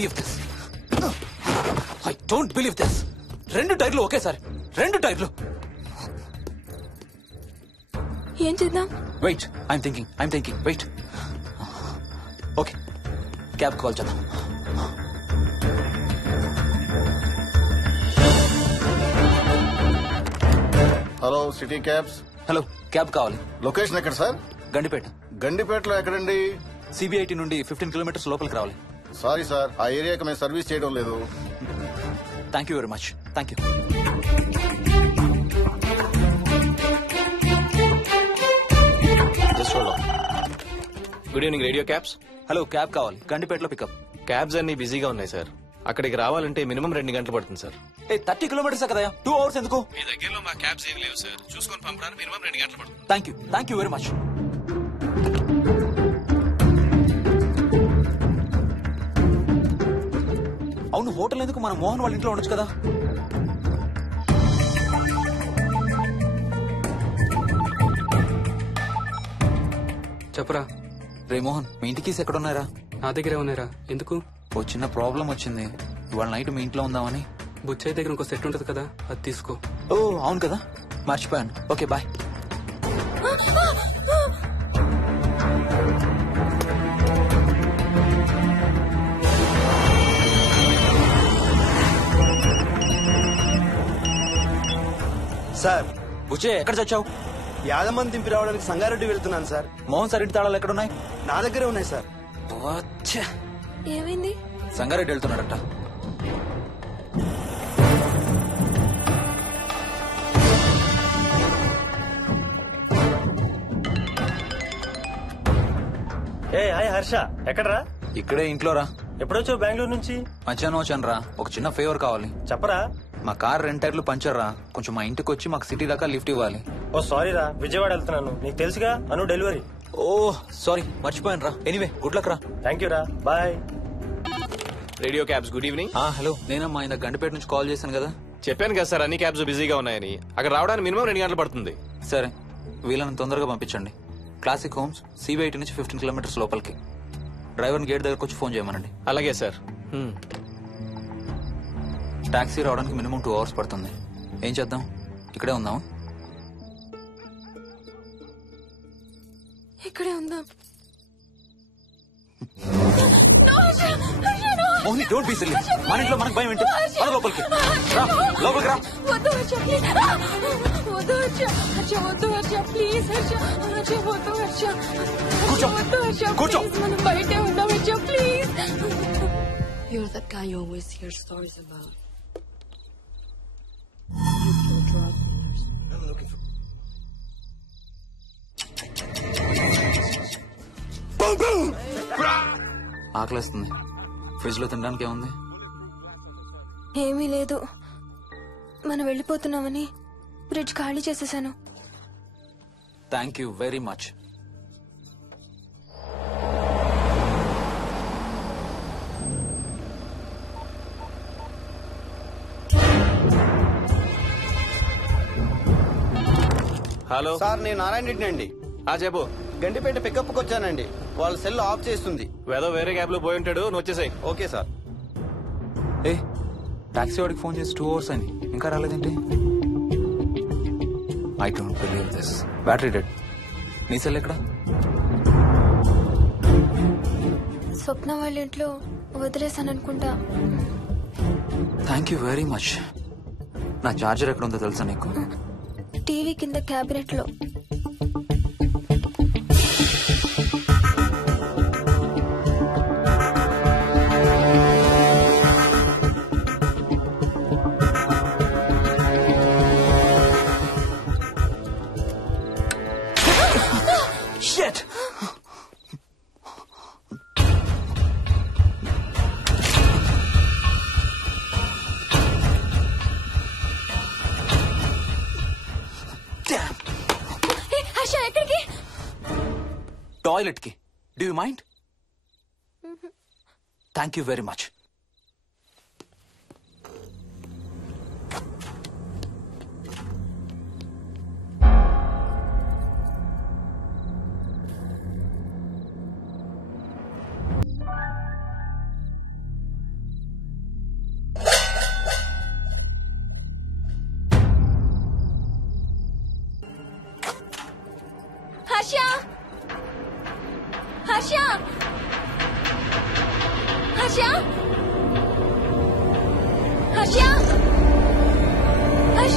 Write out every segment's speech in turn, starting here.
Believe this. I don't believe this. 2 టైర్లు ఒకేసారి, 2 టైర్లు. ఏం చేద్దాం? Wait, I'm thinking. Wait. Okay, cab call చేద్దాం. Hello, city cabs. Hello, cab కావాలి. లొకేషన్ ఎక్కడ సార్? గండిపేట. గండిపేటలో ఎక్కడండి? సిబిఐటి నుండి 15 కిలోమీటర్స్ లోపలికి రావాలి. సారీ సార్, ఆ ఏరియాకి మేము సర్వీస్ చేయడం లేదు. Thank you very much. Thank you. Good evening radio cabs. Hello, cab కావాలి. గండిపేటలో పికప్. క్యాబ్స్ అన్ని బిజీగా ఉన్నాయి సార్. అక్కడికి రావాలంటే మినిమం 2 గంటలు పడుతుంది సార్. 30 కిలోమీటర్స్ కదా, 2 అవర్స్ ఎందుకు? మీ దగ్గరలో మా క్యాబ్స్ ఏం లేవు సార్. చూసుకొని పంపడానికి మినిమం 2 గంటలు పడుతుంది. Thank you very much. అవును, హోటల్ ఎందుకు? మనం మోహన్ వాళ్ళ ఇంట్లో ఉండొచ్చు కదా. చెప్పరా. రే మోహన్, మీ ఇంటికి ఎక్కడ ఉన్నారా? నా దగ్గరే ఉన్నారా? ఎందుకు? ఓ చిన్న ప్రాబ్లం వచ్చింది. ఇవాళ నైట్ మీ ఇంట్లో ఉందామని. బుచ్చయ్య దగ్గర ఇంకో సెట్ ఉంటది కదా, అది తీసుకో. ఓ అవును కదా, మర్చిపోయాను. Okay bye. సార్, బుచ్చే ఎక్కడ చచ్చావు? యాదమ్మని దింపి రావడానికి సంగారెడ్డి వెళ్తున్నాను సార్. మోహన్ సార్ ఇంటి తాళాలు ఎక్కడున్నాయి? నా దగ్గరే ఉన్నాయి సార్. ఏమైంది? సంగారెడ్డి వెళ్తున్నాడట. ఏ హాయ్ హర్ష, ఎక్కడరా? ఇక్కడే ఇంట్లో రా. ఎప్పుడొచ్చావు బెంగళూరు నుంచి? మధ్యాహ్నం వచ్చాను రా. ఒక చిన్న ఫేవర్ కావాలి. చెప్పరా. మా కార్ 2 టైర్లు పంచర్ రా. కొంచెం మా ఇంటికి వచ్చి మాకు సిటీ దాకా లిఫ్ట్ ఇవ్వాలి. ఓ సారీ రా, విజయవాడ వెళ్తున్నాను. నీకు తెలుసుగా, అను డెలివరీ. ఓ సారీ, మర్చిపోయాను రా. ఎనీవే, గుడ్ లక్ రా. థ్యాంక్ యూ రా, bye. Radio cabs good evening. Hello, నేనమ్మా ఇంత గండిపేట నుంచి కాల్ చేశాను కదా. చెప్పాను కదా సార్, అన్ని క్యాబ్స్ బిజీగా ఉన్నాయని. అక్కడ రావడానికి మినిమం 2 గంటలు పడుతుంది. సరే, వీళ్ళని తొందరగా పంపించండి. క్లాసిక్ హోమ్స్, సిబిఐటి నుంచి 15 కిలోమీటర్స్ లోపలికి. డ్రైవర్ని గేట్ దగ్గరకు వచ్చి ఫోన్ చేయమనండి. అలాగే సార్. టాక్సీ రావడానికి మినిమం 2 అవర్స్ పడుతుంది. ఏం చేద్దాం? ఇక్కడే ఉందాం. ఇక్కడే ఉందాం. Mohini, don't be silly. మన ఇంట్లో మనకు భయం ఏంటి? మన లోపలికి రా, లోపలికి రా. వద్దు హర్ష, ప్లీజ్. వద్దు హర్ష, హర్ష వద్దు హర్ష, ప్లీజ్ హర్ష. హర్ష వద్దు హర్ష. కూర్చో, వద్దు హర్ష, కూర్చో. ప్లీజ్. మనం బయటే ఉందాం Harsha, please. You're that guy you always hear stories about. You kill drug dealers. I'm looking for... ఆకలిస్తుంది. ఫ్రిడ్జ్ లో తినడానికి ఏముంది? ఏమీ లేదు. మనం వెళ్ళిపోతున్నామని ఫ్రిడ్జ్ ఖాళీ చేసేసాను. Thank you very much. Hello sir, నేను నారాయణ రెడ్డి అండి. చెప్పు. గండిపేట పికప్కి వచ్చానండి. వాళ్ళ సెల్ ఆఫ్ చేస్తుంది. వేరే క్యాబ్ లో పోయి ఉంటాడు, నువ్వు వచ్చేసాయి. Okay sir. ఏ, టాక్సీ వాడికి ఫోన్ చేసి 2 అవర్స్ అని ఇంకా రాలేదేంటి? I don't believe this. Battery dead. నీ సెల్ ఎక్కడ? స్వప్న వాళ్ళ ఇంట్లో వదిలేసాను అనుకుంటా. Thank you very much. నా చార్జర్ ఎక్కడ ఉందో తెలుసా నీకు? టీవీ కింద క్యాబినెట్ లో. Shit! హర్ష ఎక్కడికి? టాయిలెట్ కి. Do you mind? Thank you very much. Harsha Harsha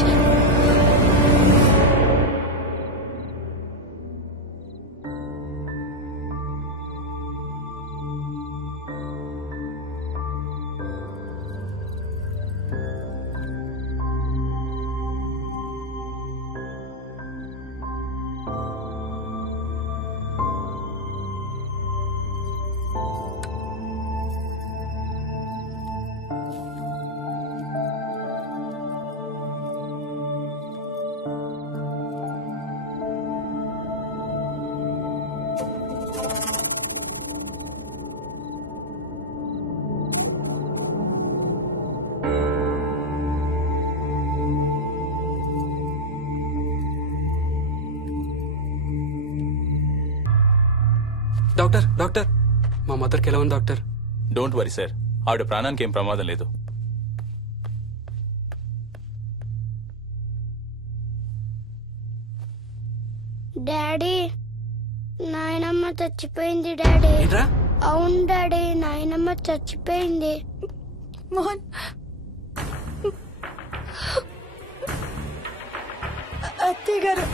doctor doctor మా మదర్కి ఎలా ఉంది డాక్టర్? డోంట్ వరీ సార్, ఆవిడ ప్రాణానికి ఏం ప్రమాదం లేదు. డాడీ, నాయనమ్మ చచ్చిపోయింది డాడీ. ఏంట్రా? అవును డాడీ, నాయనమ్మ చచ్చిపోయింది. మోహన్ అత్తయ్య గారు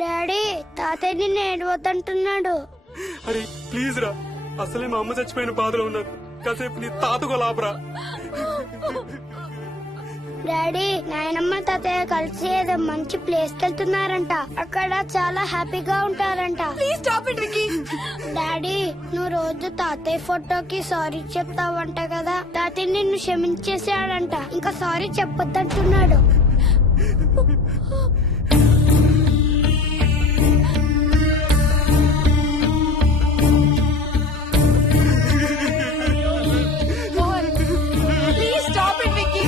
డాడీ, తాతయ్య నిన్ను ఏడవద్దంటున్నాడు. అరే ప్లీజ్ రా, అసలే మా అమ్మ చచ్చిపోయిన బాధలో ఉన్నారు. కాసేపు నీ తాతకు లాభరా. డాడీ, నాయనమ్మ తాతయ్య కలిసి ఏదో మంచి ప్లేస్ కి వెళ్తున్నారంట. అక్కడ చాలా హ్యాపీగా ఉంటారంట. Please stop it Vicky. Daddy, నువ్వు రోజు తాతయ్య ఫోటోకి సారీ చెప్తావంట కదా. తాతయ్య నిన్ను క్షమించేసాడంట. ఇంకా సారీ చెప్పొద్దంటున్నాడు. Mohan please stop it Vicky.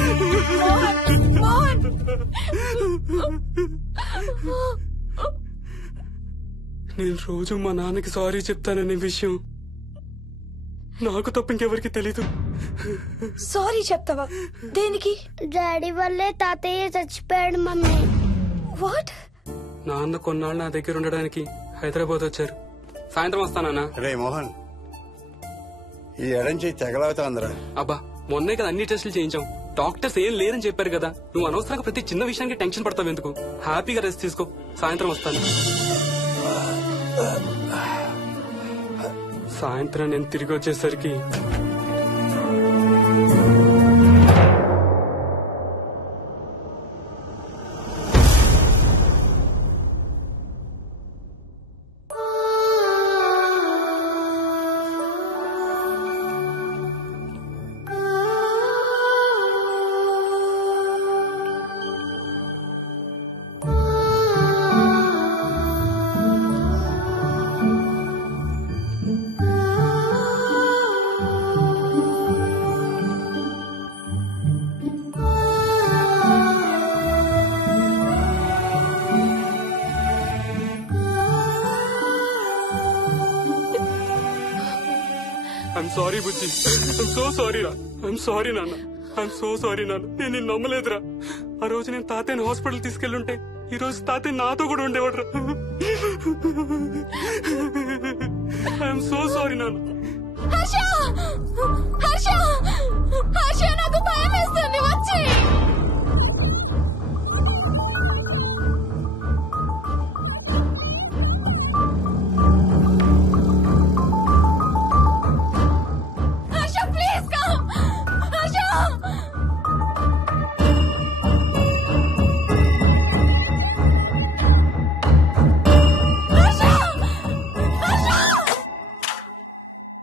Mohan Mohan నేను రోజు మా నాన్నకి సారీ చెప్తాననే విషయం నాకు తప్ప ఇంకెవరికి తెలీదు. సారీ చెప్తావా? దేనికి? డాడీ వల్లే తాతయ్య చచ్చిపోయాడు మమ్మీ. వాట్? నాన్న కొన్నాళ్ళు నా దగ్గర ఉండడానికి హైదరాబాద్ వచ్చారు. సాయంత్రం వస్తానా? రే మోహన్, ఈ ఎడంచి తెగలవుతాందిరా. అబ్బా, మొన్నే కదా అన్ని టెస్టులు చేయించాం. డాక్టర్స్ ఏం లేరని చెప్పారు కదా. నువ్వు అనవసరంగా ప్రతి చిన్న విషయానికి టెన్షన్ పడతావు ఎందుకు? హ్యాపీగా రెస్ట్ తీసుకో. సాయంత్రం వస్తాను. సాయంత్రం నేను తిరిగి వచ్చేసరికి I'm sorry Bujji. I'm so sorry రా. ఐఎమ్ సారీ నాన్న. ఐఎమ్ సో సారీ నాన్న, నేను నిన్ను నమ్మలేదురా. ఆ రోజు నేను తాతయ్యని హాస్పిటల్ తీసుకెళ్ళుంటే ఈ రోజు తాతయ్య నాతో కూడా ఉండేవాడురా. ఐఎమ్ సో సారీ నాన్న. హర్ష హర్ష హర్ష నాకు భయం వేస్తుంది.